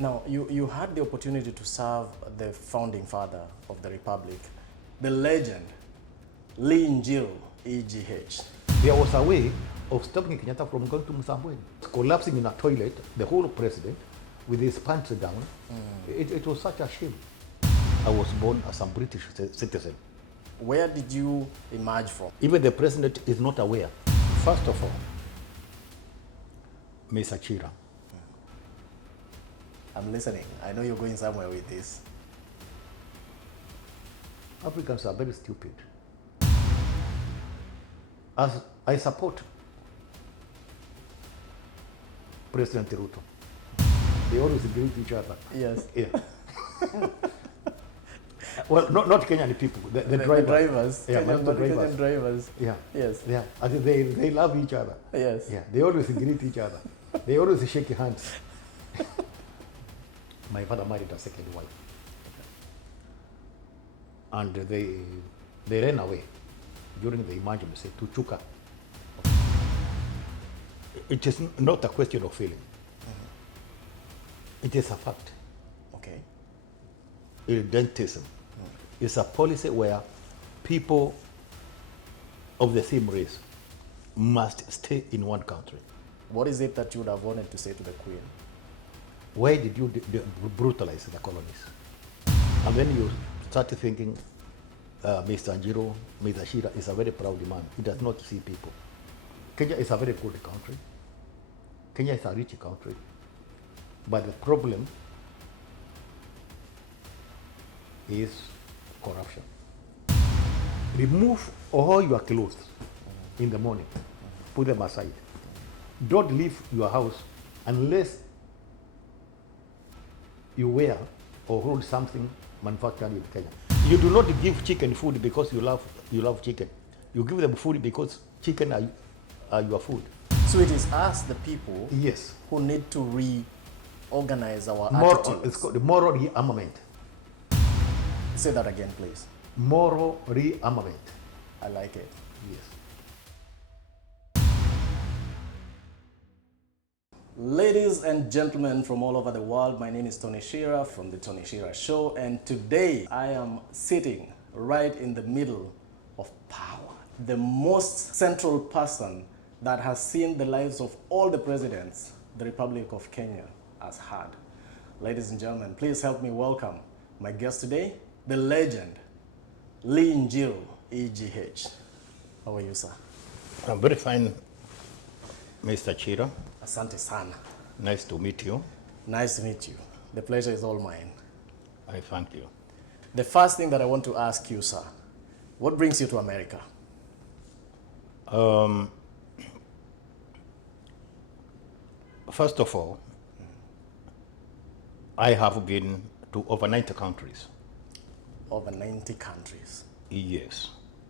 Now, you had the opportunity to serve the founding father of the Republic, the legend, Lee Njiro, EGH. There was a way of stopping Kenyatta from going to Msambweni. Collapsing in a toilet, the whole president, with his pants down. It was such a shame. I was born as a British citizen. Where did you emerge from? Even the president is not aware. First of all, Mr. Chira. I'm listening. I know you're going somewhere with this. Africans are very stupid. As I support President Ruto, they always agree with each other. Yes. Yeah. Well, not Kenyan people, the drivers. The drivers. Yeah, Kenyan, the drivers. Kenyan drivers. Yeah. Yes. Yeah. I think they love each other. Yes. Yeah. They always greet each other. They always shake hands. My father married a second wife. And they ran away during the emergency to Chuka. It is not a question of feeling. It is a fact. Okay. Irredentism is a policy where people of the same race must stay in one country. What is it that you would have wanted to say to the Queen? Why did you brutalize the colonies? And then you start thinking, Mr. Njiro, Mr. Shira is a very proud man. He does not see people. Kenya is a very good country. Kenya is a rich country. But the problem is corruption. Remove all your clothes in the morning. Put them aside. Don't leave your house unless you wear or hold something manufactured in Kenya. You do not give chicken food because you love chicken. You give them food because chicken are your food. So it is us, the people, Yes. who need to reorganize our It's attitudes. called moral rearmament. Say that again, please. Moral rearmament. I like it. Yes. Ladies and gentlemen from all over the world, my name is Tony Shira from The Tony Shira Show, and today I am sitting right in the middle of power. The most central person that has seen the lives of all the presidents the Republic of Kenya has had. Ladies and gentlemen, please help me welcome my guest today, the legend, Lee Njiro, EGH. How are you, sir? I'm very fine, Mr. Chira. Asante sana. Nice to meet you. Nice to meet you. The pleasure is all mine. I thank you. The first thing that I want to ask you, sir, what brings you to America? First of all, I have been to over 90 countries. Over 90 countries. Yes.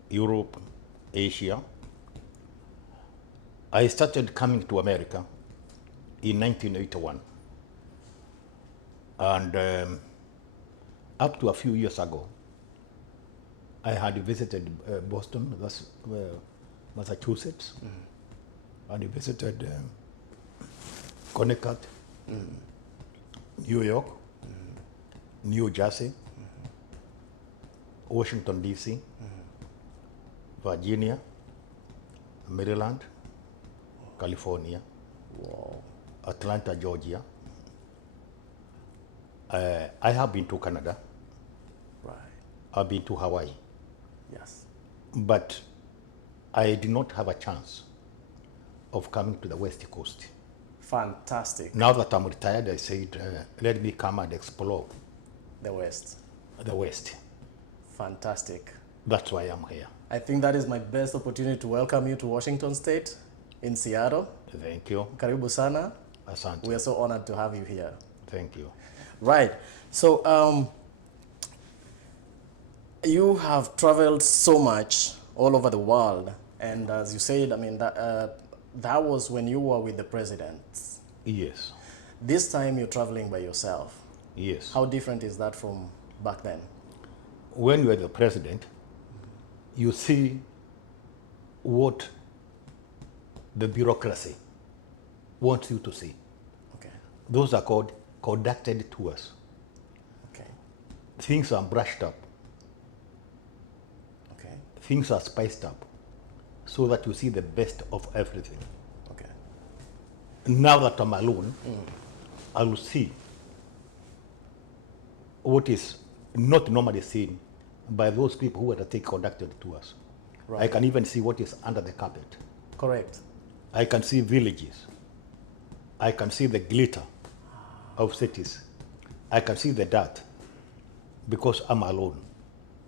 Europe, Asia. I started coming to America in 1981. And up to a few years ago, I had visited Boston, that's Massachusetts. And I visited Connecticut, New York, New Jersey, Washington, D.C., Virginia, Maryland, California, Wow. Atlanta, Georgia. I have been to Canada. Right. I've been to Hawaii. Yes. But I did not have a chance of coming to the West Coast. Fantastic. Now that I'm retired, I said, let me come and explore The West. the West. Fantastic. That's why I'm here. I think that is my best opportunity to welcome you to Washington State in Seattle. Thank you. Karibu sana. Asante. We are so honored to have you here. Thank you. Right. So you have traveled so much all over the world, and as you said, I mean that was when you were with the presidents. Yes. This time you're traveling by yourself. Yes. How different is that from back then? When you are the president, you see what the bureaucracy wants you to see. Okay. Those are called conducted tours. Okay. Things are brushed up. Okay. Things are spiced up so that you see the best of everything. Okay. Now that I'm alone, I will see what is not normally seen by those people who undertake conducted tours. Right. I can even see what is under the carpet. Correct. I can see villages. I can see the glitter of cities. I can see the dirt because I'm alone.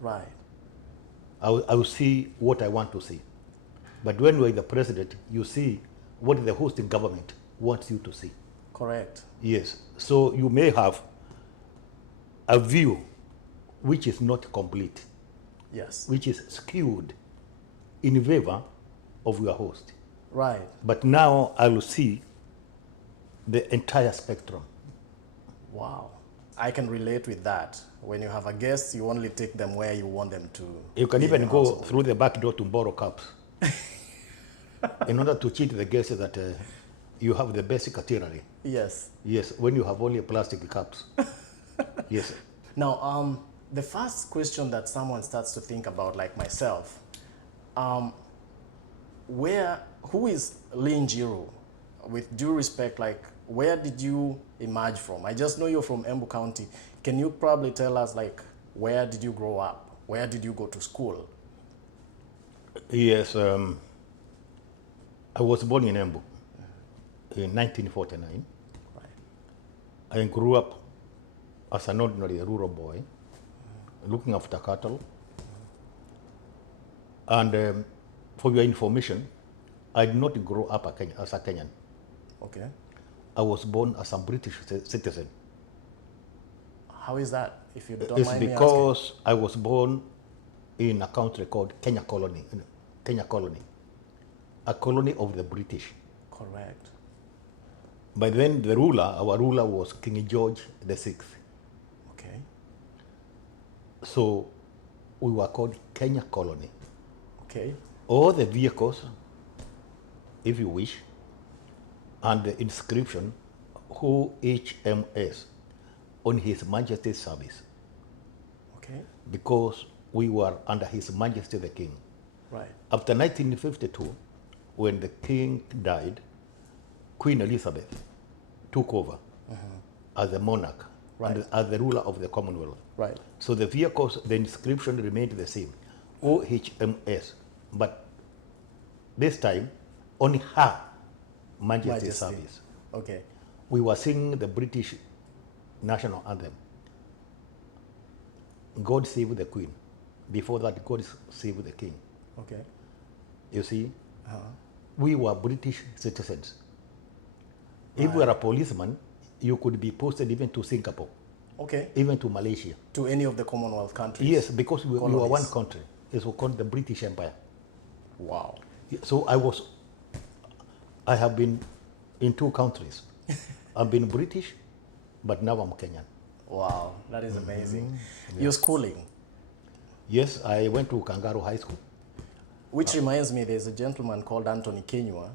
Right. I will see what I want to see. But when you're the president, you see what the hosting government wants you to see. Correct. Yes. So you may have a view which is not complete, Yes. which is skewed in favor of your host. Right. But now I will see the entire spectrum. Wow. I can relate with that. When you have a guest, you only take them where you want them to. You can be in even your go household. through the back door to borrow cups in order to cheat the guests that you have the basic artillery. Yes. Yes, when you have only plastic cups. Yes. Now, the first question that someone starts to think about, like myself, who is Lin Jiro? With due respect, like, where did you emerge from? I just know you're from Embu County. Can you probably tell us, like, where did you grow up? Where did you go to school? Yes, I was born in Embu in 1949. Right. I grew up as an ordinary rural boy, looking after cattle. And for your information, I did not grow up as a Kenyan. Okay. I was born as a British citizen. How is that, if you don't It's mind me because I was born in a country called Kenya Colony, a colony of the British. asking? Correct. By then, our ruler was King George VI. Okay. So we were called Kenya Colony. Okay. All the vehicles, if you wish, and the inscription, HMS, on His Majesty's service, Okay. because we were under His Majesty the King. Right. After 1952, when the King died, Queen Elizabeth took over as a monarch Right. and as the ruler of the Commonwealth. Right. So the vehicles, the inscription remained the same, OHMS, but this time on Her Majesty's service. Okay. We were singing the British national anthem, God Save the Queen. Before that, God Save the King. Okay. You see, we were British citizens. If you were a policeman, you could be posted even to Singapore, Okay. even to Malaysia. To any of the Commonwealth countries. Yes, because we were one Colonies. country. It's called the British Empire. Wow. So I have been in two countries. I've been British, but now I'm Kenyan. Wow. That is amazing. Your schooling, Yes, I went to Kangaroo High School. which reminds me, there's a gentleman called Anthony Kenyatta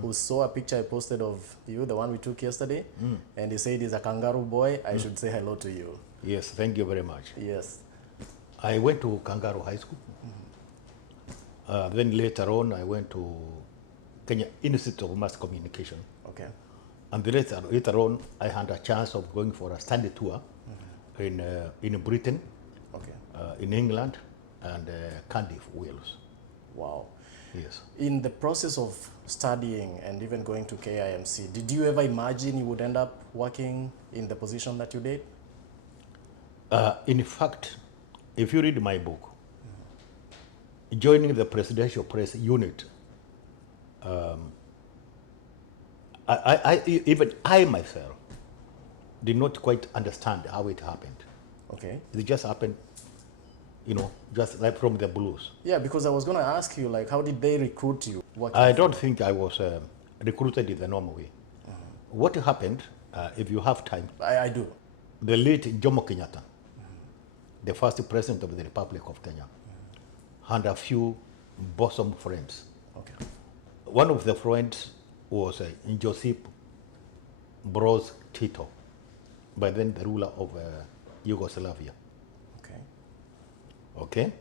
who saw a picture I posted of you, the one we took yesterday, and he said he's a kangaroo boy. I should say hello to you. Yes, thank you very much. Yes. I went to Kangaroo High School. Then later on, I went to Kenya Institute of Mass Communication. Okay. And later on, I had a chance of going for a study tour in Britain, Okay. in England, and Cardiff, Wales. Wow. Yes. In the process of studying and even going to KIMC, did you ever imagine you would end up working in the position that you did? In fact, if you read my book, joining the Presidential Press Unit, even I myself did not quite understand how it happened. Okay. It just happened, just like from the blues. Yeah, because I was going to ask you, like, how did they recruit you? I don't think I was recruited in the normal way. What happened, if you have time, I do. the late Jomo Kenyatta, the first president of the Republic of Kenya, had a few bosom friends. Okay. One of the friends was Joseph Broz Tito. by then the ruler of Yugoslavia. Okay. Okay?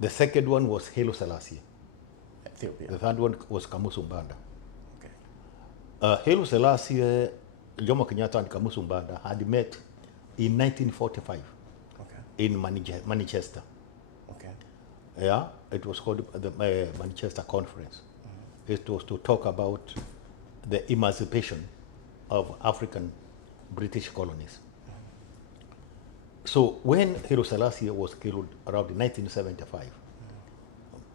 The second one was Haile Selassie. Ethiopia. The third one was Kamuzu Banda. Okay. Haile Selassie, Jomo Kenyatta and Kamuzu Banda had met in 1945 Okay. in Manchester. Okay. Yeah, it was called the Manchester Conference. It was to talk about the emancipation of African British colonies. So when Haile Selassie was killed around 1975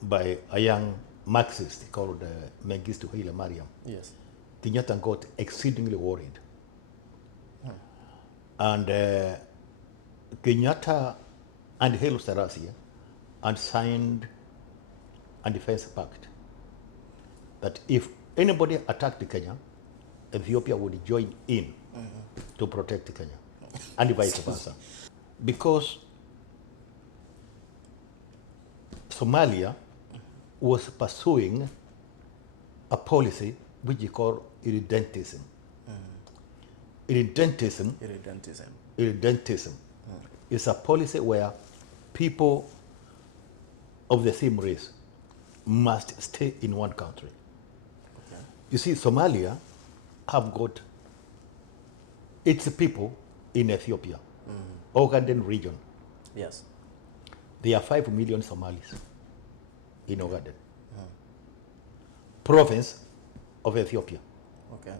by a young Marxist called Mengistu Haile Mariam, Yes. Kenyatta got exceedingly worried. And Kenyatta and Haile Selassie had signed a defense pact that if anybody attacked Kenya, Ethiopia would join in to protect Kenya, and vice versa. Because Somalia was pursuing a policy which you call irredentism. Irredentism is a policy where people of the same race must stay in one country. Okay. You see, Somalia have got its people in Ethiopia, Ogaden region. Yes. There are 5 million Somalis in Ogaden, province of Ethiopia. Okay.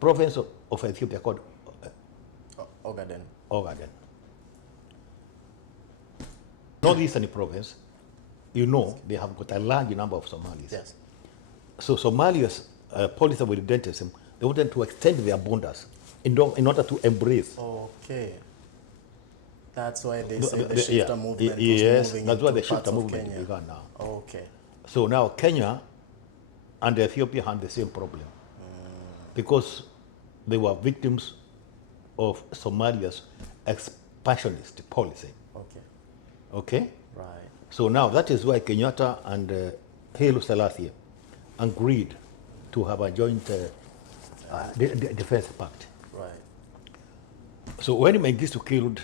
Province of Ethiopia called Ogaden. Ogaden. Northeastern province, you know, they have got a large number of Somalis. Yes. So Somalia's policy of irredentism, they wanted to extend their borders in order to embrace. Okay. That's why they say the shifter movement yes, was moving that's why into the shifter parts of movement Kenya. began now. Okay. So now Kenya and Ethiopia had the same problem because they were victims of Somalia's expansionist policy. Okay. Okay? Right. So now that is why Kenyatta and Haile Selassie agreed to have a joint defense pact. Right. So when Mengistu killed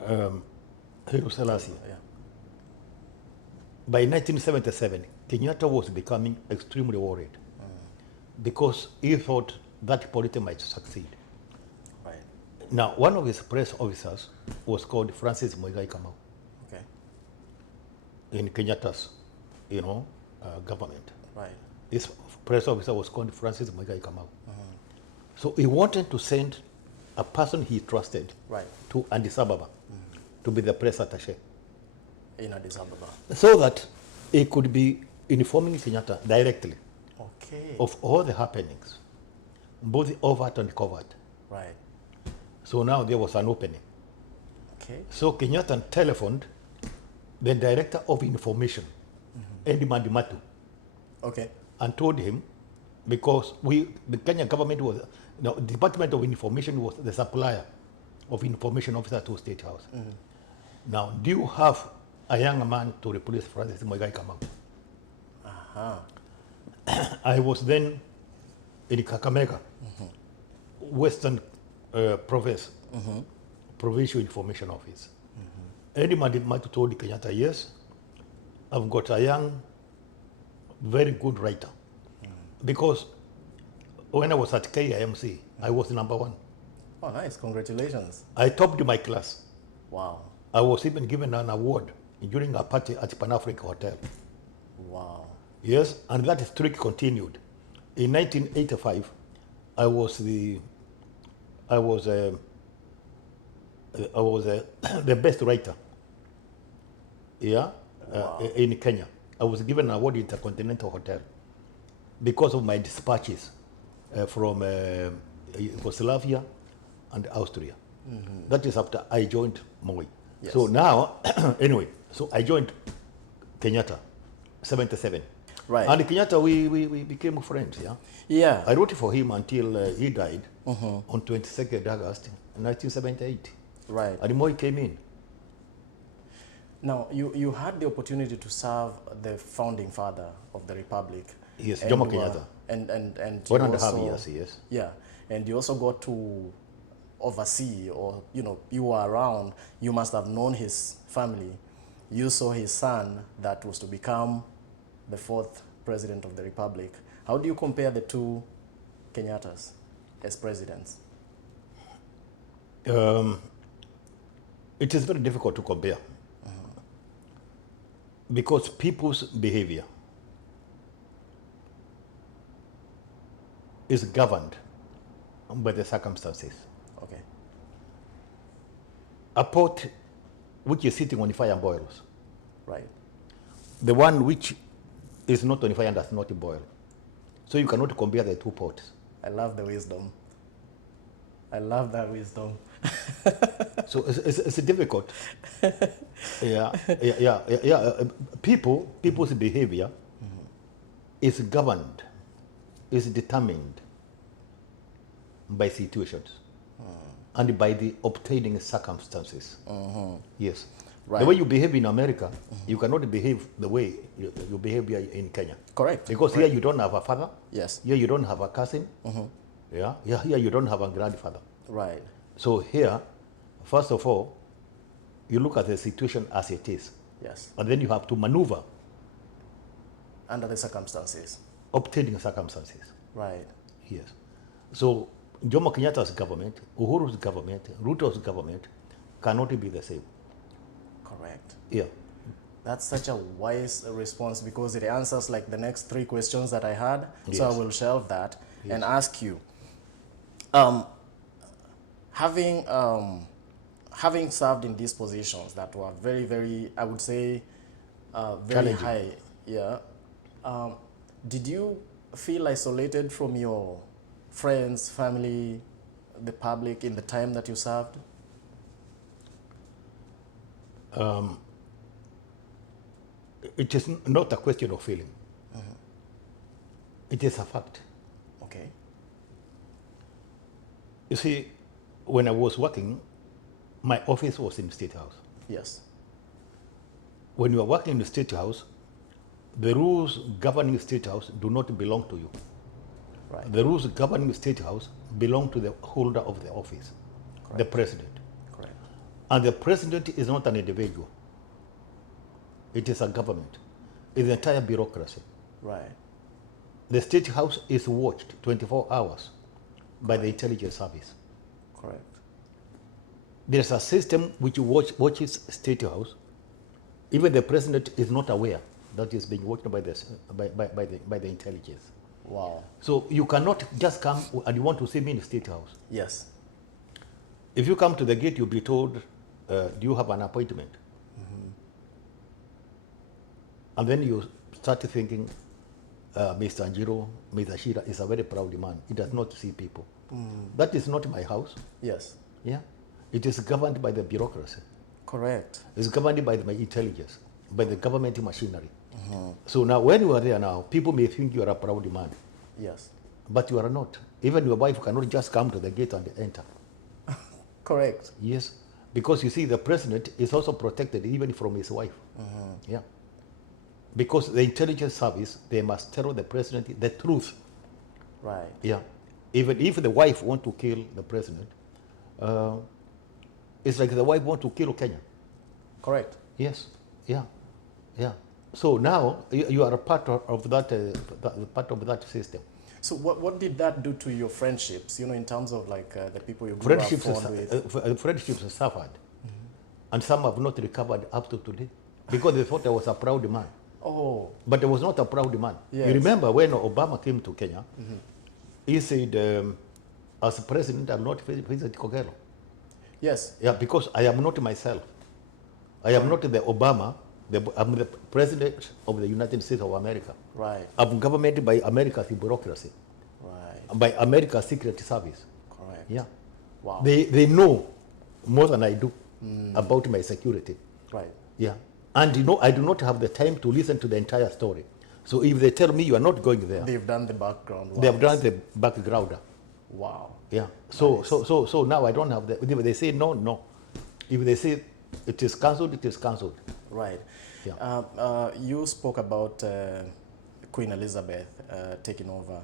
Haile Selassie, Yeah. by 1977, Kenyatta was becoming extremely worried because he thought that policy might succeed. Right. Now, one of his press officers was called Francis Muigai Kamau Okay. in Kenyatta's, government. Right. This press officer was called Francis Muigai Kamau. So he wanted to send a person he trusted Right. to Addis Ababa to be the press attaché, In Addis Ababa. so that he could be informing Kenyatta directly Okay. of all the happenings, both overt and covert. Right. So now there was an opening. Okay. So Kenyatta telephoned the director of information, Eddie Mandimatu, Okay. and told him, because the Kenyan government was, Department of Information was the supplier of information officer to State House. Now, do you have a young man to replace Francis Muigai Kamau? I was then in Kakamega, Western Province, Provincial Information Office. Eddie Mandimatu told Kenyatta, yes, I've got a young, very good writer. Because when I was at KIMC, I was number 1. Oh, nice. Congratulations. I topped my class. Wow. I was even given an award during a party at Pan-Africa Hotel. Wow. Yes, and that streak continued. In 1985, I was the best writer. Yeah, Wow. in Kenya. I was given an award at Intercontinental Hotel because of my dispatches from Yugoslavia and Austria. That is after I joined Moi. Yes. So now, anyway, so I joined Kenyatta, 77. Right. And Kenyatta, we became friends, yeah? Yeah. I wrote for him until he died on 22nd August 1978. Right. And Moi came in. Now, you had the opportunity to serve the founding father of the Republic. Yes, and Jomo were- Kenyatta. And you 1.5 also- years, yes. Yeah, and you also got to oversee, or you were around, you must have known his family. You saw his son that was to become the 4th president of the republic. How do you compare the two Kenyattas as presidents? It is very difficult to compare because people's behavior is governed by the circumstances. Okay. A pot which is sitting on fire boils. Right. The one which is not on fire does not boil. So you cannot compare the two pots. I love the wisdom. I love that wisdom. So it's difficult. People's behavior is governed, is determined by situations and by the obtaining circumstances. Yes. Right. The way you behave in America, you cannot behave the way you behave here in Kenya. Correct. Because here you don't have a father. Yes. Here you don't have a cousin. Yeah. Here you don't have a grandfather. Right. So here, first of all, you look at the situation as it is. Yes. And then you have to maneuver. Under the circumstances. Obtaining circumstances. Right. Yes. So Jomo Kenyatta's government, Uhuru's government, Ruto's government cannot be the same. Correct. Yeah. That's such a wise response because it answers like the next 3 questions that I had. Yes. So I will shelve that and ask you, having served in these positions that were very, very, I would say, very high, yeah. Did you feel isolated from your friends, family, the public in the time that you served? It is not a question of feeling. It is a fact. Okay. You see, when I was working, my office was in State House. Yes. When you are working in the State House, the rules governing State House do not belong to you. Right. The rules governing State House belong to the holder of the office, the president. Correct. And the president is not an individual. It is a government. It's the entire bureaucracy. Right. The State House is watched 24 hours by the intelligence service. Correct. There's a system which watches State House. Even the president is not aware that is being watched by the intelligence. Wow. So you cannot just come and you want to see me in the State House. Yes. If you come to the gate, you'll be told, do you have an appointment? And then you start thinking, Mr. Anjiro, Mr. Shira is a very proud man. He does not see people. That is not my house. Yes. Yeah. It is governed by the bureaucracy. Correct. It's governed by my intelligence, by the government machinery. So now when you are there now, people may think you are a proud man. Yes. But you are not. Even your wife cannot just come to the gate and enter. Correct. Yes. Because you see, the president is also protected even from his wife. Yeah. Because the intelligence service, they must tell the president the truth. Right. Yeah. Even if the wife want to kill the president, it's like the wife want to kill Kenya. Correct. Yes. Yeah. Yeah. So now you are a part of that system. So what did that do to your friendships? In terms of like the people you grew up with. Friendships suffered, and some have not recovered up to today because they thought I was a proud man. Oh. But I was not a proud man. Yes. You remember when Obama came to Kenya, he said, as president, I will not visit Kogelo. Yes. Yeah, because I am not myself. I am not the Obama. I'm the president of the United States of America. Right. I'm governed by America's bureaucracy. Right. By America's secret service. Correct. Yeah. Wow. They know more than I do about my security. Right. Yeah. And I do not have the time to listen to the entire story. So if they tell me you are not going there, They've done the background work. they have done the background. Wow. Yeah. So Nice. so now I don't have the. If they say no. If they say it is cancelled, it is cancelled. Right. Yeah. You spoke about Queen Elizabeth taking over,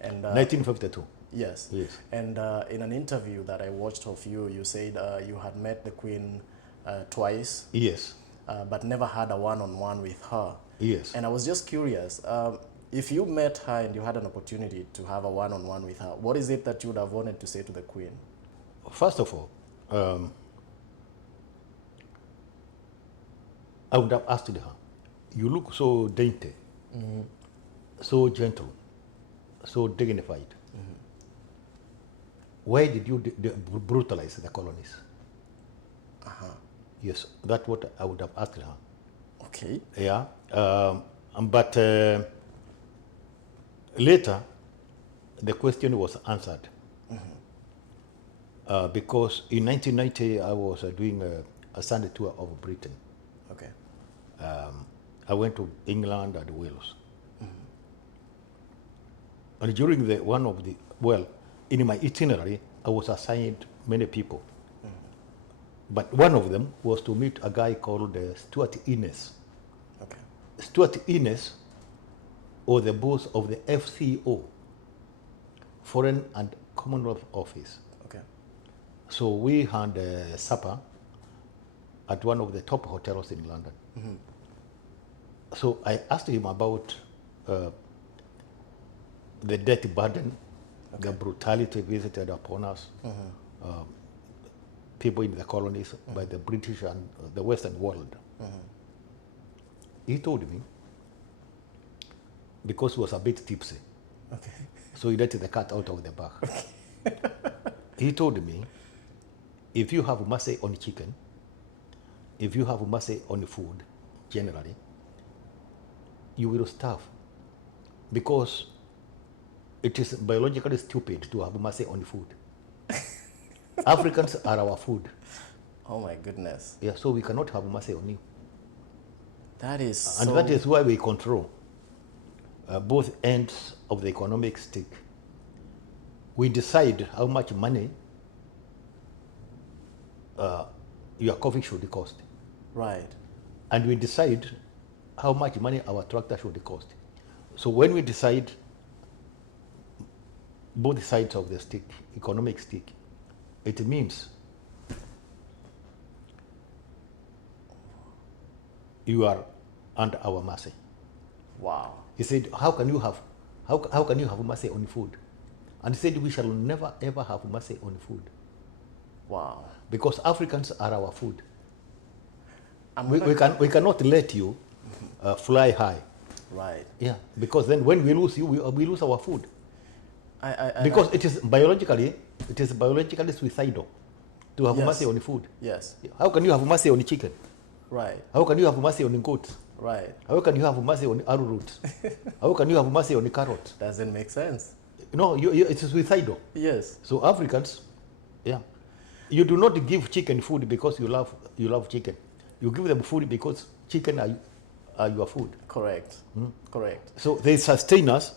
and 1952. Yes. Yes. And in an interview that I watched of you, you said you had met the Queen twice, Yes. but never had a one-on-one with her. Yes. And I was just curious, if you met her and you had an opportunity to have a one-on-one with her, what is it that you would have wanted to say to the Queen? First of all, I would have asked her, you look so dainty, so gentle, so dignified. Why did you brutalize the colonies? Yes, that's what I would have asked her. Okay. Yeah. But later, the question was answered. Because in 1990, I was doing a Sunday tour of Britain. Okay. I went to England and Wales. And during in my itinerary, I was assigned many people. But one of them was to meet a guy called Stuart Innes. Okay. Stuart Innes was the boss of the FCO, Foreign and Commonwealth Office. Okay. So we had supper at one of the top hotels in London. So I asked him about the debt burden, the brutality visited upon us, people in the colonies by the British and the Western world. He told me, because he was a bit tipsy, Okay. so he let the cat out of the bag. He told me, if you have mercy on chicken, if you have mercy on food, generally, you will starve. Because it is biologically stupid to have mercy on food. Africans are our food. Oh my goodness. Yeah, so we cannot have mercy on you. That is And so... that is why we control both ends of the economic stick. We decide how much money your coffee should cost. Right. And we decide how much money our tractor should cost. So when we decide both sides of the stick, economic stick, it means you are under our mercy. Wow. He said, how can you have mercy on food? And he said, we shall never ever have mercy on food. Wow. Because Africans are our food. I'm We cannot let you fly high. Right. Yeah, because then when we lose you, we lose our food. Because it is biologically suicidal to have Yes. mercy on food. Yes. How can you have mercy on chicken? Right. How can you have mercy on goats? Right. How can you have mercy on arrowroot? How can you have mercy on carrot? Doesn't make sense. No, it's suicidal. Yes. So Africans, yeah, you do not give chicken food because you love chicken. You give them food because chicken are your food. Correct. Correct. So they sustain us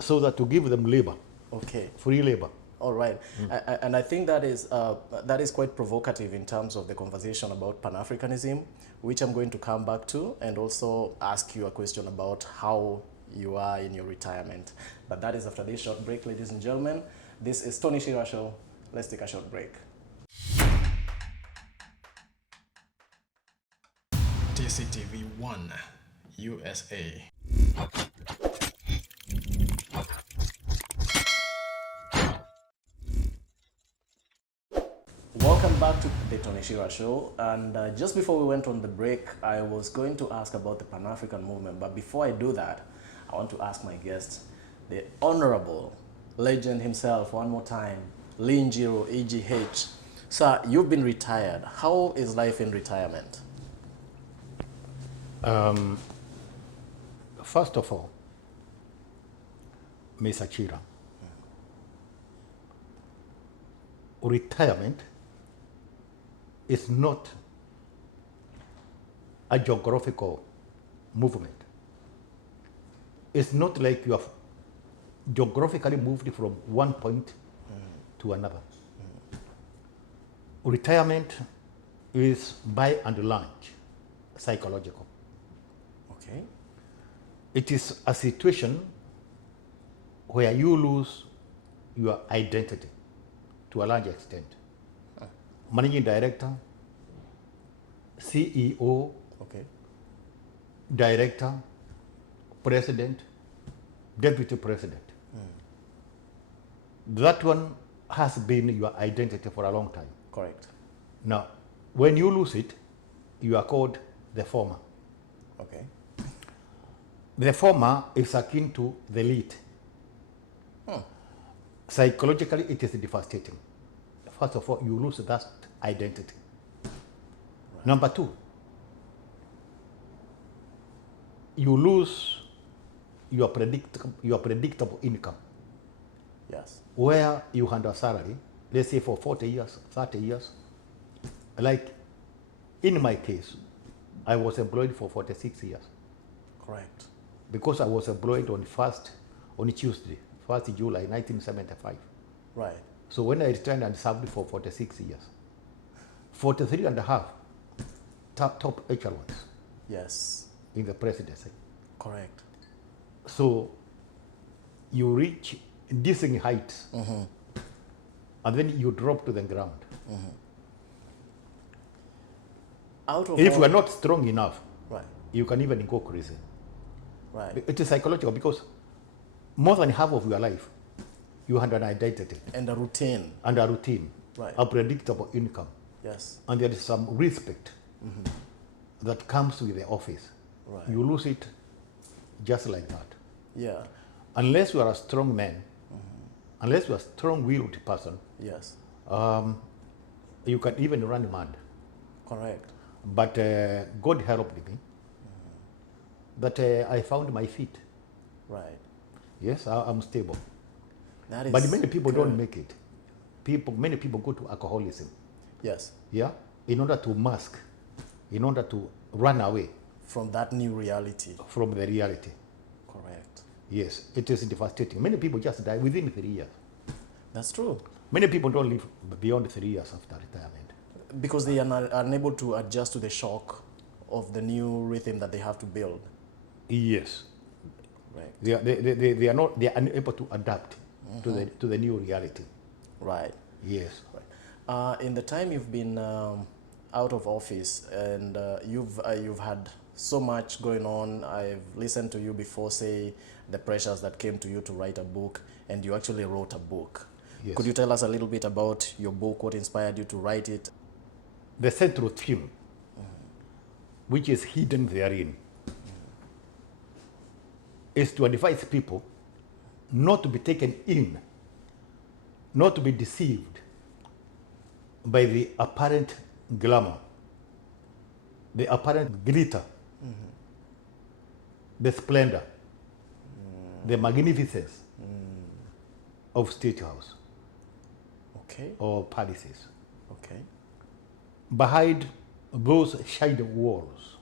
so that to give them labor, Okay. free labor. All right. And I think that is quite provocative in terms of the conversation about Pan-Africanism, which I'm going to come back to, and also ask you a question about how you are in your retirement. But that is after this short break, ladies and gentlemen. This is Tony Shira Show. Let's take a short break. TCTV 1, USA. Welcome back to the Tony Shira Show. And just before we went on the break, I was going to ask about the Pan-African movement. But before I do that, I want to ask my guest, the Honorable Legend himself, one more time, Linjiro EGH. Sir, you've been retired. How is life in retirement? First of all, Mr. Chira, retirement is not a geographical movement. It's not like you have geographically moved from one point to another. Retirement is by and large psychological. Okay. It is a situation where you lose your identity to a large extent. Managing director, CEO, Okay. director, president, deputy president. That one has been your identity for a long time. Correct. Now, when you lose it, you are called the former. Okay. The former is akin to the lead. Psychologically, it is devastating. First of all, you lose that identity. Right. Number two, you lose your predictable income. Yes. Where you handle a salary, let's say for 40 years, 30 years. Like in my case, I was employed for 46 years. Correct. Because I was employed on Tuesday, 1st July 1975. Right. So when I returned and served for 46 years, 43 and a half top echelons. Yes. In the presidency. Correct. So you reach dizzying heights, and then you drop to the ground. Out of if you are not strong enough, right, you can even go crazy. Right. It is psychological because more than half of your life, you had an identity. And a routine. And a routine. Right. A predictable income. Yes. And there is some respect that comes with the office. Right. You lose it just like that. Yeah. Unless you are a strong man, unless you are a strong-willed person, yes, you can even run mad. Correct. But God helped me. That I found my feet. Right. Yes, I'm stable. That is but many people good. don't make it. Many people go to alcoholism. Yes. Yeah, in order to mask, in order to run away from that new reality. From the reality. Correct. Yes, it is devastating. Many people just die within 3 years. That's true. Many people don't live beyond 3 years after retirement. Because they are not unable to adjust to the shock of the new rhythm that they have to build. Yes. Right. They are unable to adapt to the new reality. Right. Yes. Right. In the time you've been out of office and you've had so much going on, I've listened to you before say the pressures that came to you to write a book, and you actually wrote a book. Yes. Could you tell us a little bit about your book, what inspired you to write it? The central theme, which is hidden therein, is to advise people not to be taken in, not to be deceived by the apparent glamour, the apparent glitter, the splendor, the magnificence of State House. Okay. Or palaces. Okay. Behind those shady walls,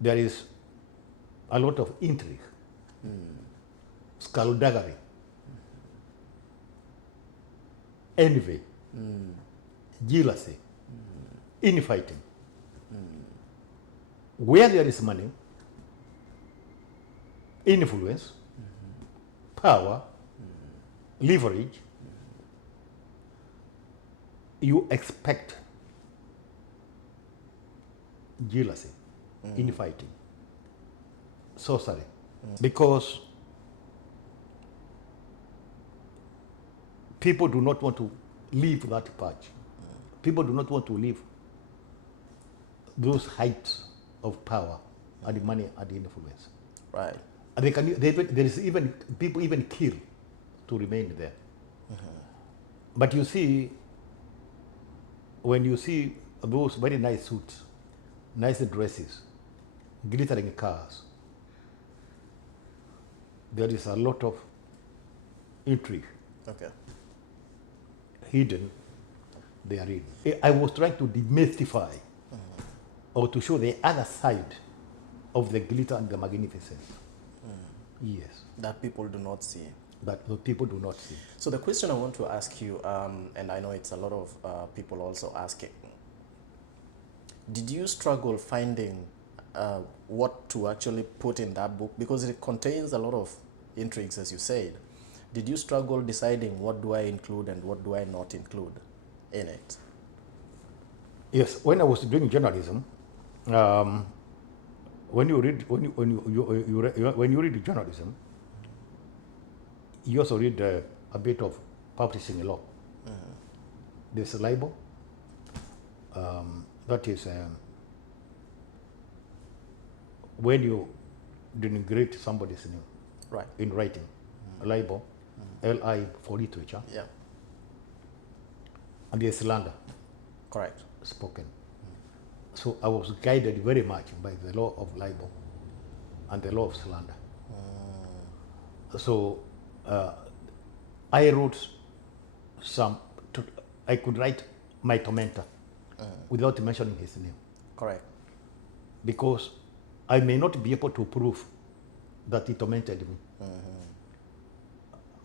there is a lot of intrigue, skullduggery, envy, jealousy, infighting. Where there is money, influence, power, leverage, you expect jealousy, infighting, sorcery, because people do not want to leave that patch. People do not want to leave those heights of power and money and influence. Right. And there is even people even kill to remain there. But you see, when you see those very nice suits, nice dresses, glittering cars, there is a lot of intrigue. Okay. Hidden therein. I was trying to demystify or to show the other side of the glitter and the magnificence. Yes. That people do not see. That the people do not see. So the question I want to ask you, and I know it's a lot of people also asking, did you struggle finding what to actually put in that book? Because it contains a lot of intrigues, as you said. did you struggle deciding what do I include and what do I not include in it? Yes, when I was doing journalism, when you read journalism, you also read a bit of publishing law. There's a libel. That is when you denigrate somebody's name, Right. in writing. A libel, L-I for literature, Yeah. and there's slander Correct. spoken. So I was guided very much by the law of libel and the law of slander. So I wrote I could write my tormentor without mentioning his name, Correct. because I may not be able to prove that he tormented me.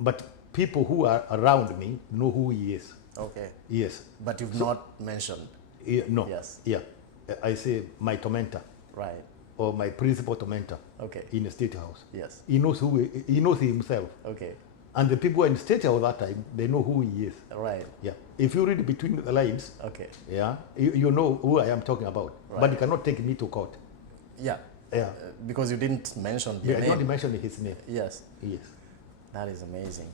But people who are around me know who he is. Okay. Yes. But you've not mentioned. No. Yes. Yeah. I say my tormentor Right. or my principal tormentor Okay. in the State House. Yes. He knows he knows himself. Okay. And the people in the State House that time, they know who he is. Right. Yeah. If you read between the lines, Okay. yeah, you know who I am talking about. Right. But you cannot take me to court. Yeah. Yeah. Because you didn't mention the Yeah, I name. don't mention his name. Yes. Yes. That is amazing.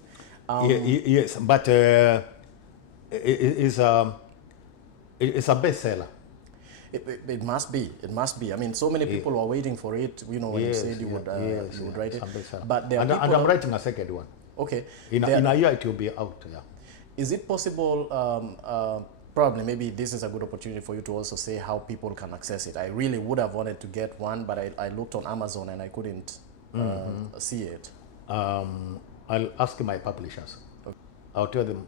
Yes, but it's a bestseller. It must be. It must be. I mean, so many people were waiting for it. You know, when you said you would write it. But there are and I'm writing a second one. Okay. In a year it will be out. Yeah. Is it possible? Probably, maybe this is a good opportunity for you to also say how people can access it. I really would have wanted to get one, but I looked on Amazon and I couldn't see it. I'll ask my publishers. Okay. I'll tell them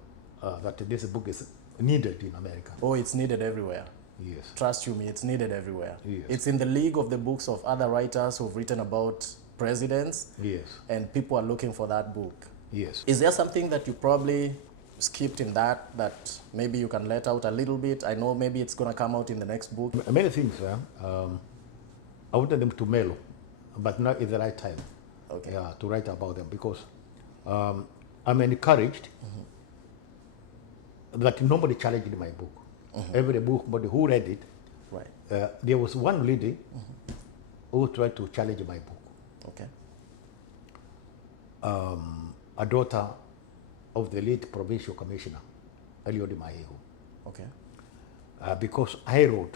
that this book is needed in America. Oh, it's needed everywhere. Yes. Trust you me, it's needed everywhere. Yes. It's in the league of the books of other writers who've written about presidents. Yes. And people are looking for that book. Yes. Is there something that you probably skipped in that maybe you can let out a little bit? I know maybe it's going to come out in the next book. Many things. I wanted them to mail, but now is the right time. Okay. Yeah, to write about them, because I'm encouraged that nobody challenged my book. Every book, but who read it, Right. there was one lady who tried to challenge my book. Okay. A daughter of the late provincial commissioner, Eliud Mahehu. Okay. Because I wrote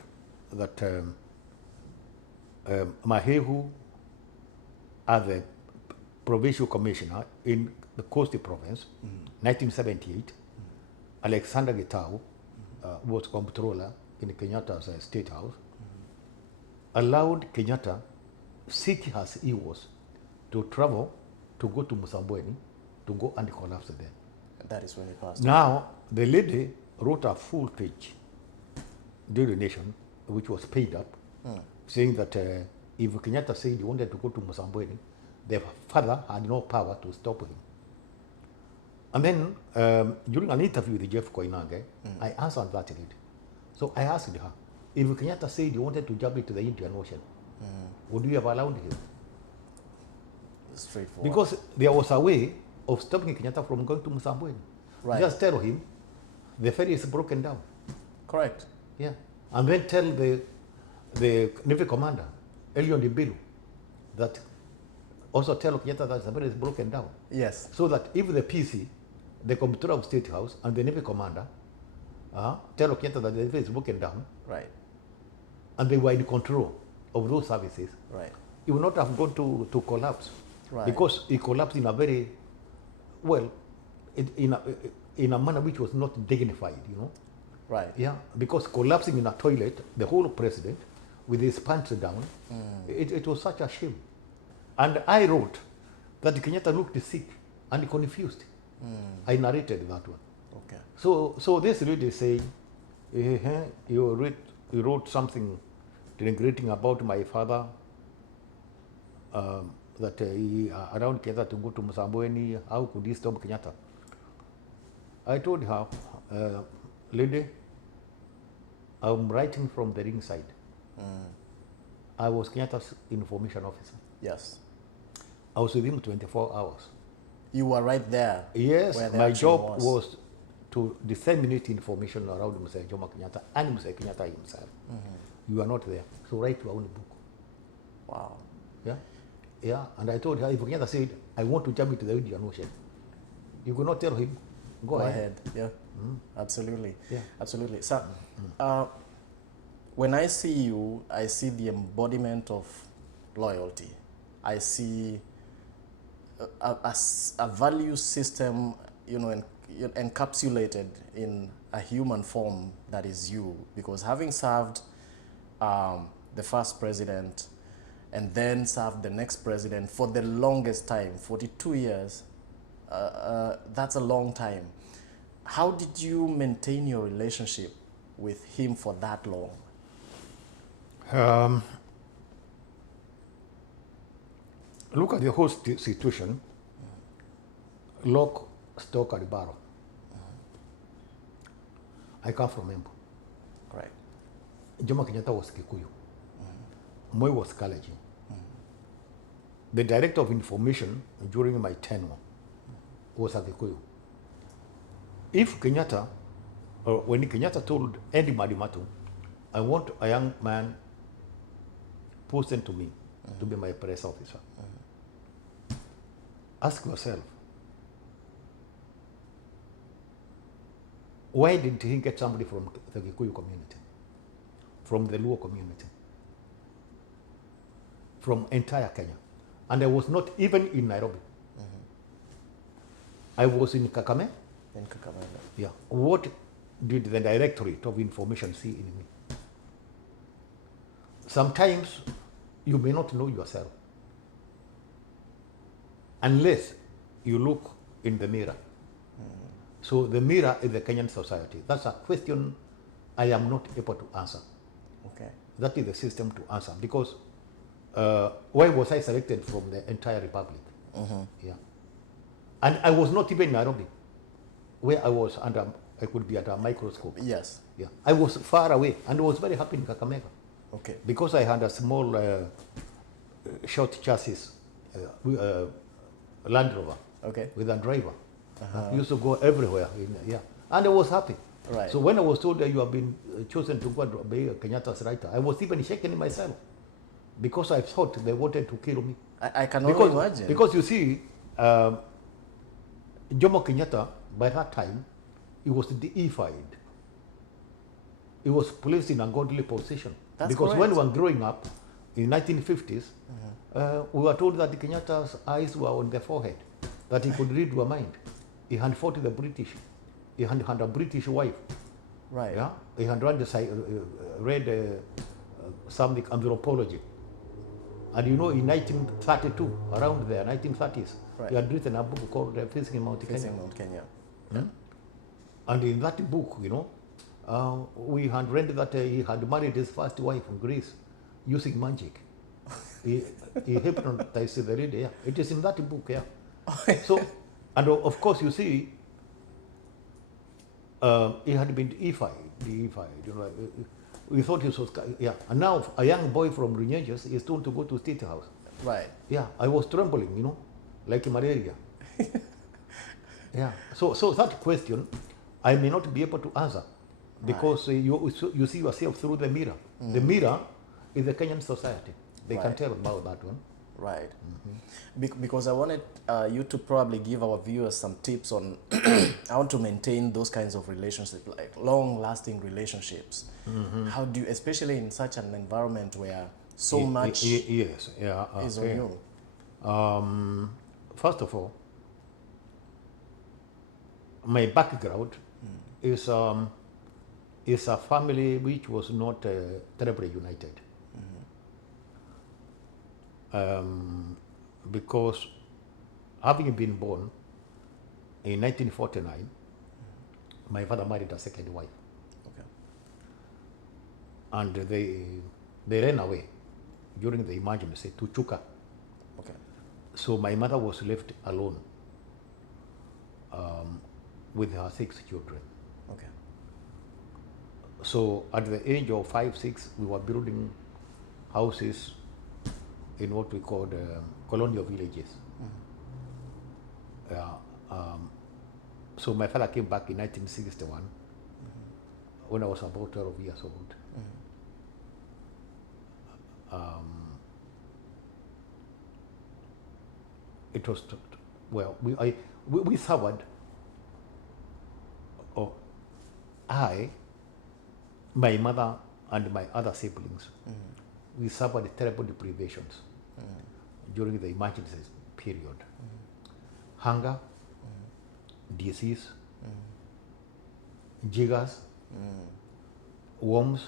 that Mahehu, as the provincial commissioner in the Coast Province, 1978, Alexander Gitau was comptroller in Kenyatta's State House, allowed Kenyatta, sick as he was, to travel to go to Musambweni to go and collapse there. That is when he passed. Now, the lady wrote a full page donation, which was paid up, saying that if Kenyatta said he wanted to go to Musambweni, the father had no power to stop him. And then, during an interview with Jeff Koinange, I answered that lady. So I asked her, if Kenyatta said he wanted to jump into the Indian Ocean, would you have allowed him? Straightforward. Because there was a way of stopping Kenyatta from going to Musambweni. Right. Just tell him the ferry is broken down. Correct. Yeah. And then tell the Navy commander, Elion Dibiru, that also tell Kenyatta that the ferry is broken down. Yes. So that if the PC, the Comptroller of State House, and the Navy commander tell Kenyatta that the ferry is broken down, Right. and they were in control of those services, Right. it would not have gone to collapse. Right. Because it collapsed in a very, well, in a manner which was not dignified, you know. Right. Yeah, because collapsing in a toilet, the whole president, with his pants down, it was such a shame. And I wrote that Kenyatta looked sick and confused. I narrated that one. Okay. So this lady is saying, you wrote something denigrating about my father, that he around Kenyatta to go to Musambweni, how could he stop Kenyatta? I told her, lady, I'm writing from the ringside. I was Kenyatta's information officer. Yes. I was with him 24 hours. You were right there. Yes, where the my action job was to disseminate information around Mr. Jomo Kenyatta and Mr. Kenyatta himself. You are not there, so write your own book. Wow. Yeah, yeah. And I told her, if Kenyatta said, I want to jump into the Indian Ocean, you could not tell him, go ahead. Yeah, absolutely. Yeah. Absolutely. So, when I see you, I see the embodiment of loyalty. I see a value system, you know, encapsulated in a human form that is you. Because having served the first president and then served the next president for the longest time, 42 years, that's a long time. How did you maintain your relationship with him for that long? Look at the whole situation. Lock, stock, and barrel. I come from Embu. Right. Jomo Kenyatta was Kikuyu. Moi was Kalaji. The director of information during my tenure was a Kikuyu. If Kenyatta, or when Kenyatta told Andy Madimatu, I want a young man posted to me to be my press officer, ask yourself, why didn't he get somebody from the Kikuyu community, from the Luo community, from entire Kenya? And I was not even in Nairobi. I was in Kakamega. In Kakamega. Yeah. What did the Directorate of Information see in me? Sometimes you may not know yourself unless you look in the mirror. So the mirror is the Kenyan society. That's a question I am not able to answer. Okay. That is the system to answer, because why was I selected from the entire republic? Yeah. And I was not even in Nairobi, where I could be under a microscope. Yes. Yeah. I was far away and I was very happy in Kakamega. Okay. Because I had a small short chassis Land Rover, Okay. with a driver. I used to go everywhere. And I was happy. Right. So when I was told that you have been chosen to go and be Kenyatta's writer, I was even shaking myself, because I thought they wanted to kill me. I can only imagine. Because you see, Jomo Kenyatta, by that time, he was deified. He was placed in a godly position. That's because correct. when we were growing up in 1950s, we were told that Kenyatta's eyes were on the forehead, that he could read your mind. He had fought the British. He had a British wife. Right. Yeah. He had read something anthropology. And you know, in 1932, around there, 1930s, Right. he had written a book called Facing Mount Kenya. Facing Mount Kenya. And in that book, you know, we had read that he had married his first wife in Greece using magic. he hypnotized the reader. Yeah. It is in that book, yeah. So, and of course, you see, he had been deified, you know. We thought he was, yeah. And now a young boy from Runyenjes is told to go to State House. Right. Yeah, I was trembling, you know, like malaria. Yeah. So that question, I may not be able to answer, because you see yourself through the mirror. The mirror is the Kenyan society. They can tell about that one. Right. Because I wanted you to probably give our viewers some tips on how to maintain those kinds of relationships, like long-lasting relationships. How do you, especially in such an environment where so much yes, yeah, is on you? First of all, my background is a family which was not terribly united. Because having been born in 1949, my father married a second wife. Okay. And they ran away during the emergency to Chuka. Okay. So my mother was left alone with her 6 children. Okay. So at the age of 5, 6, we were building houses in what we called colonial villages. So my father came back in 1961 when I was about 12 years old. It was, well, we suffered, my mother and my other siblings, we suffered terrible deprivations during the emergency period. Hunger, disease, jiggers, worms,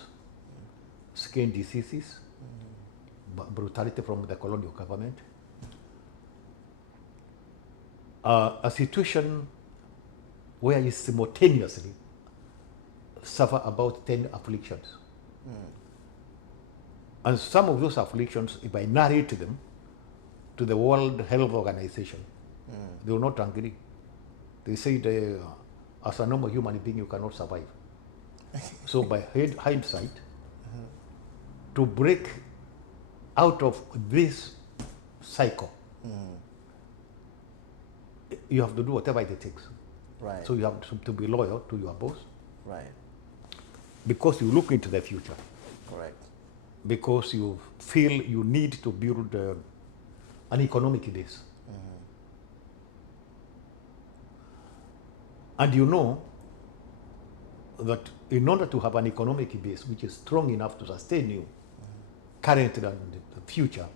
skin diseases, brutality from the colonial government. A situation where you simultaneously suffer about 10 afflictions. And some of those afflictions, if I narrate them to the World Health Organization, they will not agree. They say as a normal human being, you cannot survive. So by hindsight, to break out of this cycle, you have to do whatever it takes. Right. So you have to be loyal to your boss. Right. Because you look into the future. Correct. Because you feel you need to build an economic base. And you know that in order to have an economic base which is strong enough to sustain you currently and in the future,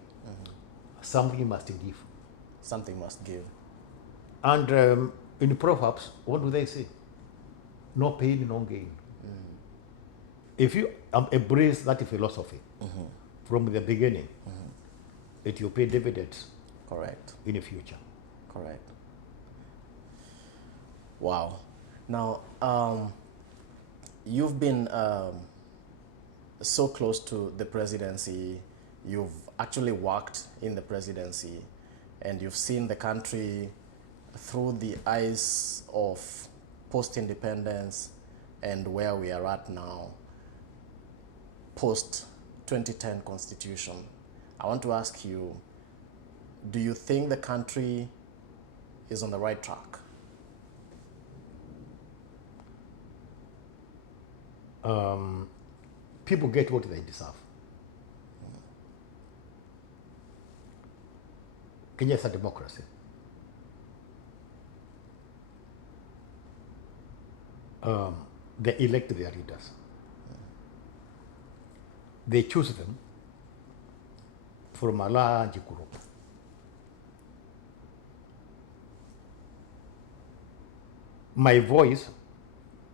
something must give. Something must give. And in Proverbs, what do they say? No pain, no gain. If you embrace that philosophy from the beginning, it will pay dividends. Correct. In the future. Correct. Wow. Now, you've been so close to the presidency. You've actually worked in the presidency, and you've seen the country through the eyes of post-independence and where we are at now, post-2010 constitution. I want to ask you, do you think the country is on the right track? People get what they deserve. Kenya is a democracy. They elect their leaders. They choose them from a large group. My voice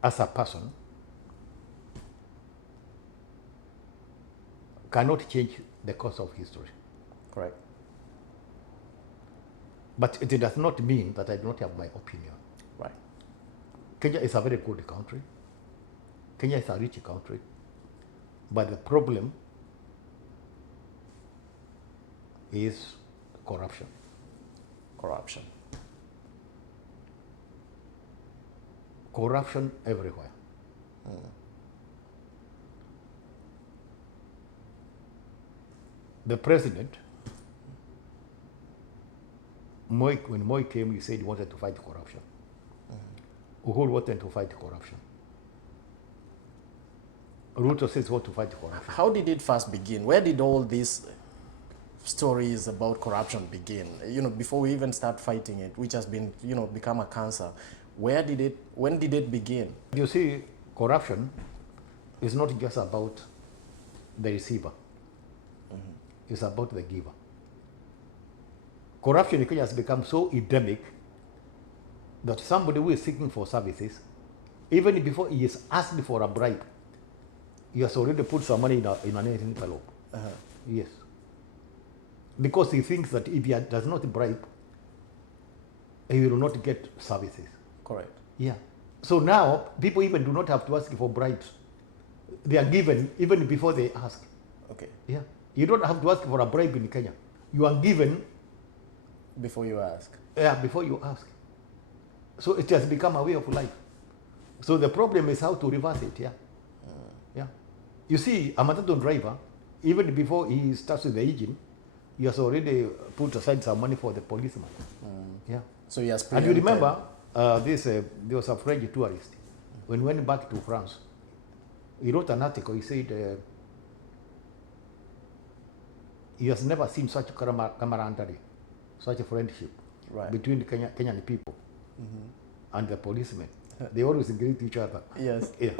as a person cannot change the course of history. Correct. But it does not mean that I do not have my opinion. Right. Kenya is a very good country. Kenya is a rich country. But the problem is corruption. Corruption. Corruption everywhere. The president, when Moi came, he said he wanted to fight corruption. Uhuru wanted to fight corruption. Ruto says what to fight corruption. How did it first begin? Where did all these stories about corruption begin? You know, before we even start fighting it, which has been, you know, become a cancer. When did it begin? You see, corruption is not just about the receiver. It's about the giver. Corruption in Kenya has become so endemic that somebody who is seeking for services, even before he is asked for a bribe, he has already put some money in an envelope. Yes. Because he thinks that if he does not bribe, he will not get services. Correct. Yeah. So now, people even do not have to ask for bribes. They are given even before they ask. Okay. Yeah. You don't have to ask for a bribe in Kenya. You are given before you ask. Yeah, before you ask. So it has become a way of life. So the problem is how to reverse it. Yeah. Yeah. You see, a matatu driver, even before he starts with the engine, he has already put aside some money for the policeman. Yeah. So he has And you preempted. remember, there was a French tourist. When he went back to France, he wrote an article. He said he has never seen such camaraderie, such a friendship Right. between the Kenyan people and the policemen. They always greet each other. Yes. Yeah.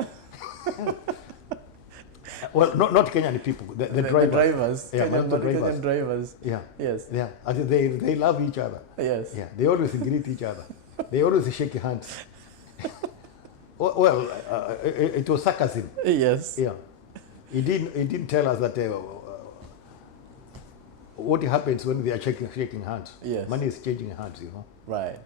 Well, not Kenyan people, the The drivers. drivers. Yeah, Kenyan, not the drivers. Kenyan drivers. Yeah. Yes. Yeah. And they love each other. Yes. Yeah. They always greet each other. They always shake hands. Well, it was sarcasm. Yes. Yeah. He didn't tell us that what happens when they are shaking hands. Yes. Money is changing hands, you know. Right.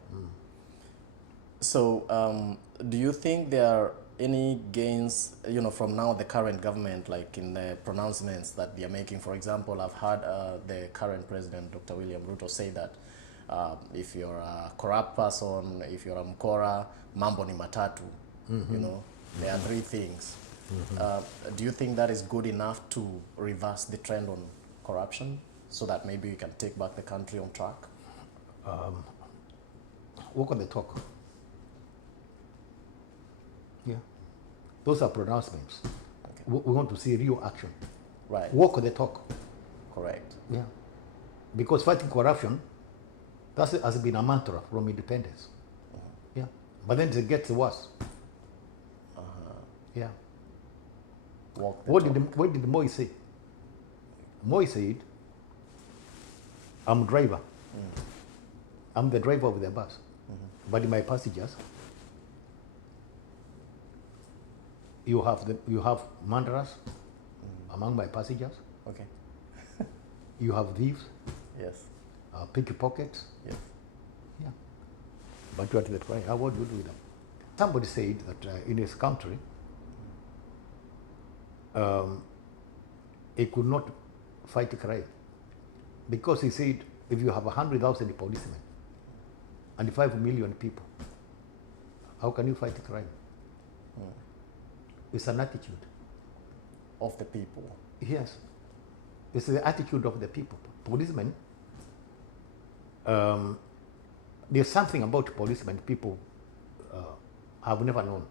So, do you think there are any gains, from now the current government, like in the pronouncements that they are making? For example, I've heard the current president, Dr. William Ruto, say that if you're a corrupt person, if you're a mkora, mambo ni matatu. There are three things. Do you think that is good enough to reverse the trend on corruption so that maybe we can take back the country on track? Walk on the talk. Yeah. Those are pronouncements. Okay. We want to see real action. Right. Walk the talk. Correct. Yeah. Because fighting corruption, that has been a mantra from independence. Yeah. But then it gets worse. Yeah. Walk the What talk. did Moi say? Moi said, I'm driver. I'm the driver of the bus. But my passengers, you have murderers among my passengers. Okay. You have thieves, Yes. pickpockets. Yes. Yeah. But what the try? How would you do with them? Somebody said that in his country, he could not fight crime because he said if you have 100,000 policemen and 5 million people, how can you fight crime? It's an attitude. Of the people. Yes. It's the attitude of the people. Policemen, there's something about policemen people have never known.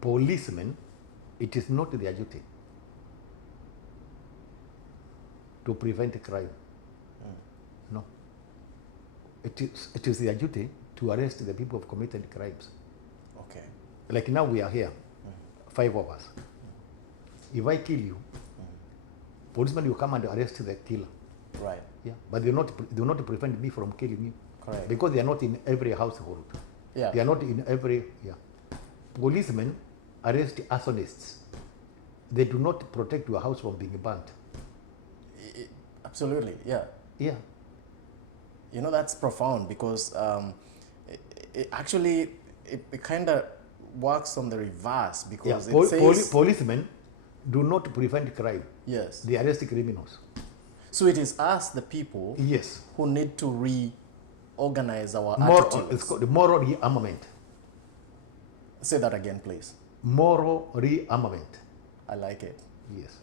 Policemen, it is not their duty to prevent crime. No. It is their duty to arrest the people who have committed crimes. Okay. Like now we are here, 5 of us. If I kill you, policemen will come and arrest the killer. Right. Yeah. But they will not prevent me from killing you. Correct. Because they are not in every household. Yeah. They are not in every, yeah. Policemen arrest arsonists. They do not protect your house from being burnt. Absolutely. Yeah. Yeah. That's profound because it kind of works on the reverse because Yeah. it says Policemen do not prevent crime. yes. They arrest criminals. So it is us, the people, Yes. who need to reorganize our It's attitudes. called moral rearmament. Say that again, please. Moral rearmament. I like it. Yes.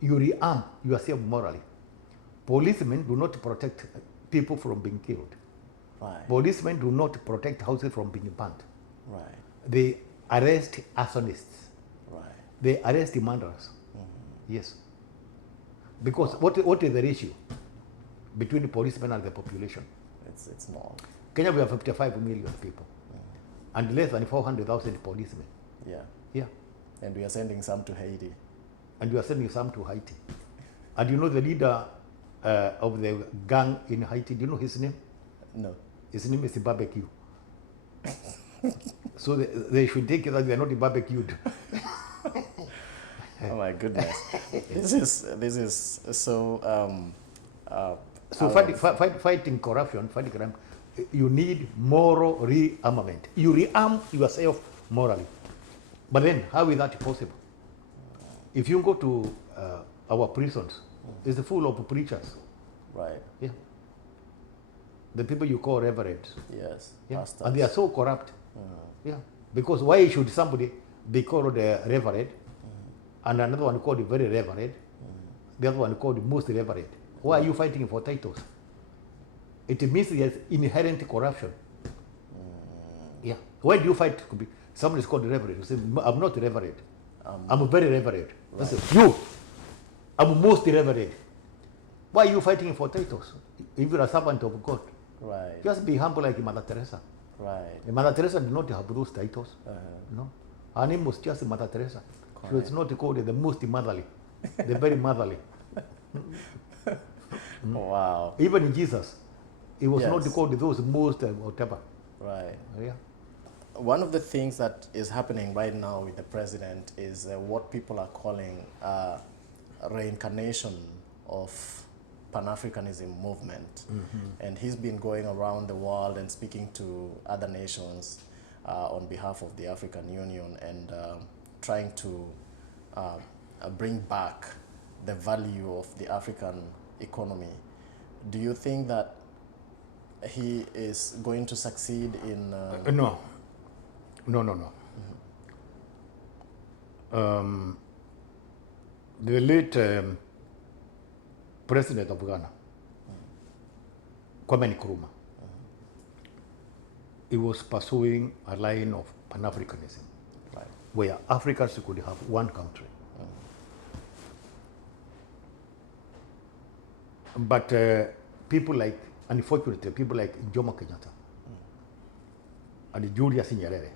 You rearm yourself morally. Policemen do not protect people from being killed. Right. Policemen do not protect houses from being burnt. Right. They arrest arsonists. Right. They arrest the murderers. Yes. Because what is the ratio between the policemen and the population? It's small. Kenya, we have 55 million people and less than 400,000 policemen. Yeah. Yeah. And we are sending some to Haiti. And you are sending some to Haiti. And you know the leader of the gang in Haiti, do you know his name? No. His name is Barbecue. So they should take it that they are not barbecued. Oh my goodness. This is so So fighting corruption, fighting crime, you need moral rearmament. You rearm yourself morally. But then, how is that possible? If you go to our prisons, it's full of preachers. right. Yeah. The people you call reverends. Yes. Yeah. Pastors. And they are so corrupt. Yeah. Because why should somebody be called a reverend and another one called very reverend, the other one called most reverend? Why are you fighting for titles? It means there's inherent corruption. Yeah. Why do you fight? Somebody is called reverend. You say, I'm not reverend. I'm very reverend. Right. Say, you, I'm most reverend. Why are you fighting for titles? If you're a servant of God, right. Just be humble like Mother Teresa. Right. Mother Teresa did not have those titles. No. Her name was just Mother Teresa. Correct. She was not called the most motherly, the very motherly. Wow. Even Jesus, he was not called those most whatever. Right. Yeah. One of the things that is happening right now with the president is what people are calling reincarnation of Pan-Africanism movement. And he's been going around the world and speaking to other nations on behalf of the African Union and trying to bring back the value of the African economy. Do you think that he is going to succeed in... No. The late president of Ghana, Kwame Nkrumah, he was pursuing a line of Pan-Africanism, right, where Africans could have one country. But people like, unfortunately, people like Jomo Kenyatta and Julius Nyerere,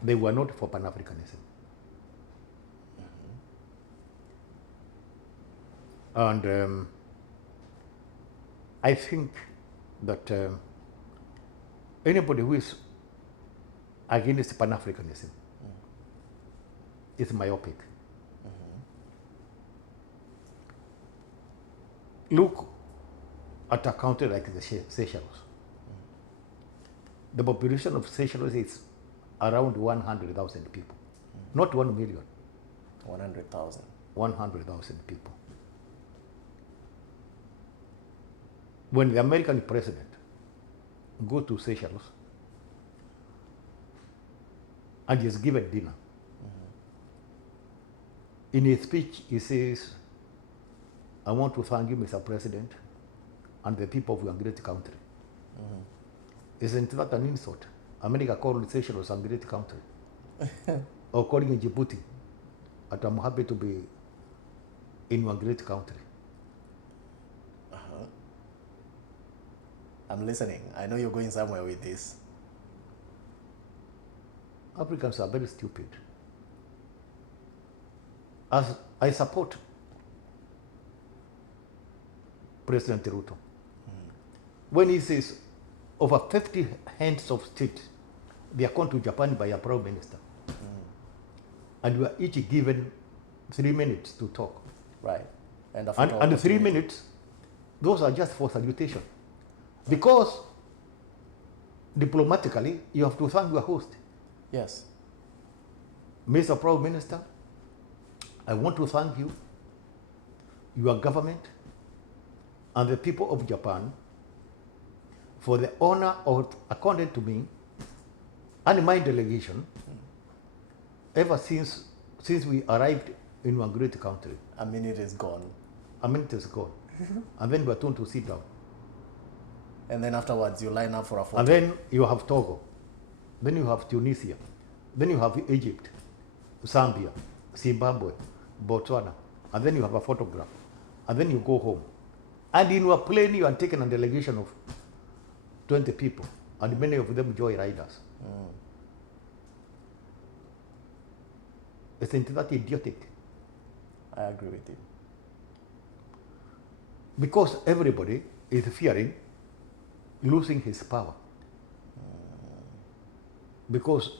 they were not for Pan-Africanism. And I think that anybody who is against Pan-Africanism is myopic. Look at a country like the Seychelles. The population of Seychelles is around 100,000 people, not 1 million. 100,000. 100,000 people. When the American president go to Seychelles and is given dinner, in his speech he says, I want to thank you, Mr. President, and the people of your great country. Isn't that an insult? America called Seychelles a great country. Or calling it Djibouti, but I'm happy to be in your great country. I'm listening. I know you're going somewhere with this. Africans are very stupid. As I support President Ruto, when he says over 50 heads of state, they are gone to Japan by a prime minister, and we are each given 3 minutes to talk. Right. And 3 minutes, those are just for salutation. Because diplomatically, you have to thank your host. Yes. Mr. Prime Minister, I want to thank you, your government, and the people of Japan for the honor of, according to me, and my delegation, ever since we arrived in one great country. A minute is gone. A minute is gone. And then we are told to sit down. And then afterwards you line up for a photo. And then you have Togo. Then you have Tunisia. Then you have Egypt, Zambia, Zimbabwe, Botswana. And then you have a photograph. And then you go home. And in your plane you are taking a delegation of 20 people. And many of them joy riders. Isn't that idiotic? I agree with you. Because everybody is fearing losing his power. Because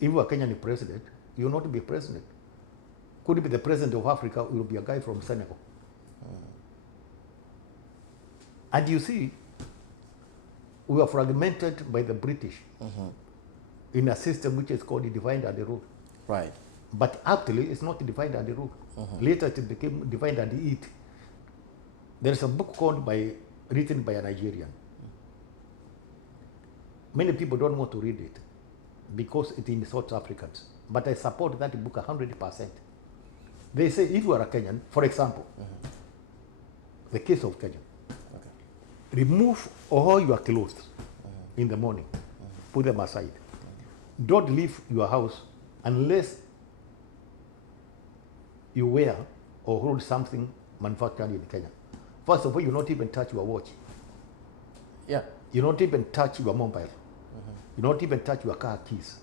if you are Kenyan president, you will not be president. Could be the president of Africa, will be a guy from Senegal. And you see, we are fragmented by the British in a system which is called divide and rule. Right. But actually, it's not divide and rule. Later, it became divide and eat. There is a book written by a Nigerian. Many people don't want to read it because it insults Africans. But I support that book 100%. They say if you are a Kenyan, for example, the case of Kenya, remove all your clothes in the morning, put them aside. Don't leave your house unless you wear or hold something manufactured in Kenya. First of all, you not even touch your watch. Yeah. You don't even touch your mobile. You don't even touch your car keys.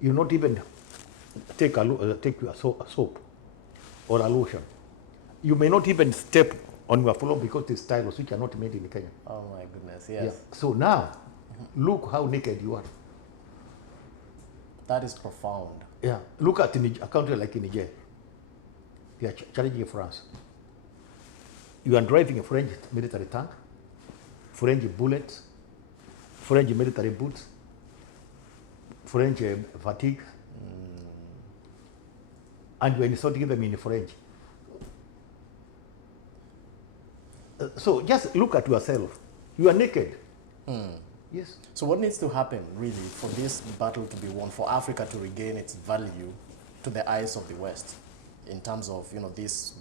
You not even take your soap or a lotion. You may not even step on your floor because it's tiles which are not made in Kenya. Oh my goodness, yes. Yeah. So now, look how naked you are. That is profound. Yeah. Look at a country like Niger. They are challenging France. You are driving a French military tank, French bullets, French military boots, French fatigue, and you are insulting them in French. So just look at yourself. You are naked. Yes. So what needs to happen, really, for this battle to be won, for Africa to regain its value to the eyes of the West, in terms of, you know, these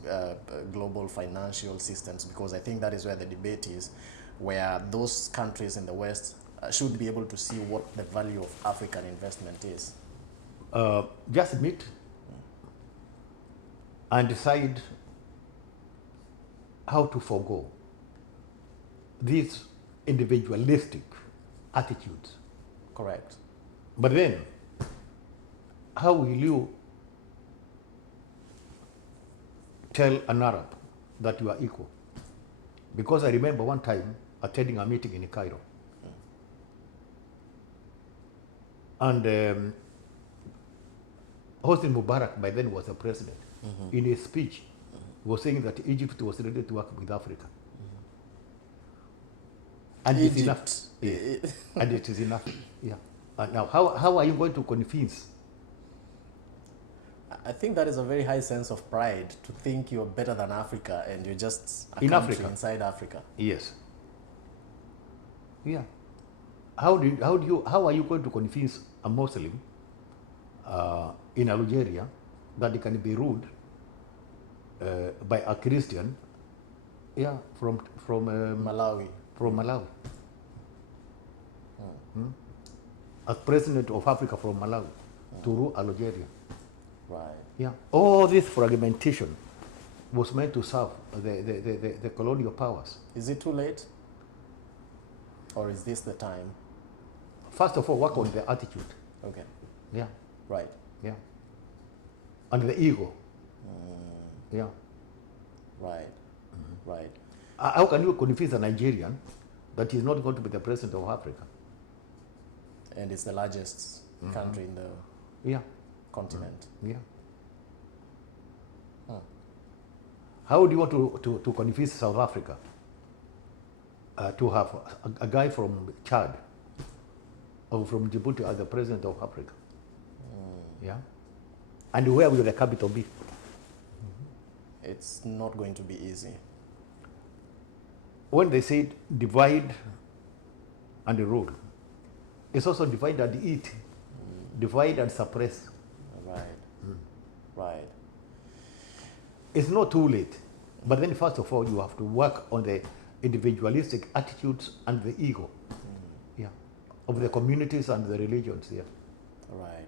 global financial systems? Because I think that is where the debate is, where those countries in the West should be able to see what the value of African investment is. Just meet and decide how to forego these individualistic attitudes. Correct. But then, how will you tell an Arab that you are equal? Because I remember one time attending a meeting in Cairo. And Hosni Mubarak by then was the president. In his speech, he was saying that Egypt was ready to work with Africa. And it's enough. Yes. And it is enough. Yeah. And now, how are you going to convince? I think that is a very high sense of pride, to think you're better than Africa and you're just a In country Africa. inside Africa. Yes. Yeah. How are you going to convince a Muslim in Algeria that they can be ruled by a Christian? Yeah, from Malawi. From Malawi. As president of Africa from Malawi to rule Algeria. Right. Yeah. All this fragmentation was meant to serve the colonial powers. Is it too late? Or is this the time? First of all, work on the attitude. Okay. Yeah. Right. Yeah. And the ego. Yeah. Right. Right. How can you convince a Nigerian that he's not going to be the president of Africa? And it's the largest country in the Yeah. continent. Yeah. How do you want to convince South Africa to have a guy from Chad or from Djibouti as the president of Africa? Yeah. And where will the capital be? It's not going to be easy. When they said divide and rule, it's also divide and eat, divide and suppress. Right. Right. It's not too late. But then first of all, you have to work on the individualistic attitudes and the ego, yeah, of the communities and the religions, yeah. Right.